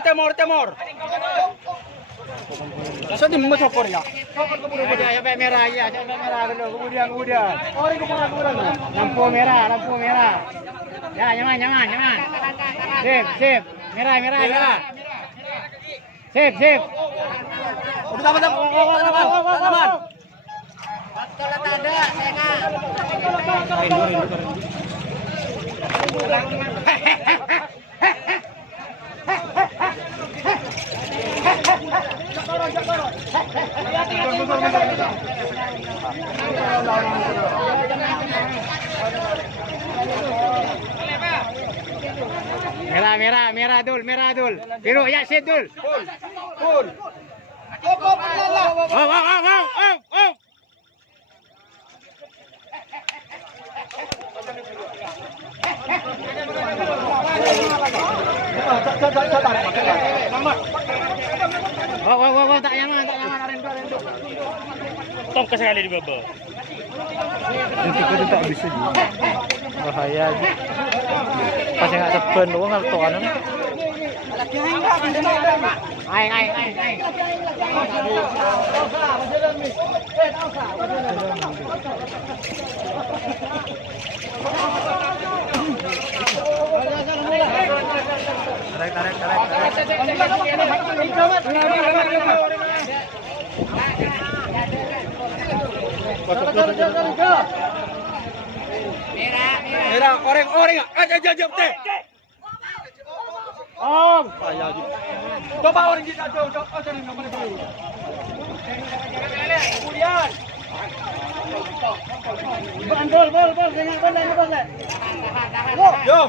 Timur. Langsung di mencokor ya. Sampai merah ya, sampai merah dulu. Kemudian. Orang kemudian. Lampu merah. Ya, jangan. Sip. Merah. Sip. Udah teman. Kalau tak ada, saya nggak. Merah dul. Biru ya sip dul. Pul. Oh. Oh, tak nyaman. Rindu. Tong sekali di bawah. Itu tak bisa juga. Bahaya aja. Pas yang ada ban doang kalau toan. Ai. Tarik. Merah, orang. Aja teh. Om. Coba orang kita coba. Kemudian. Bol, jangan bol. Yo.